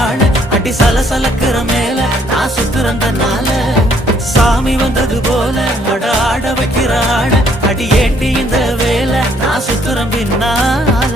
ஆட அடி சலசலக்கிற மேல நான் சுத்துறந்தனால சாமி வந்தது போல அட ஆட வைக்கிற ஆட அடி ஏண்டி இந்த வேலை நான் சுத்துறேன் பின்னால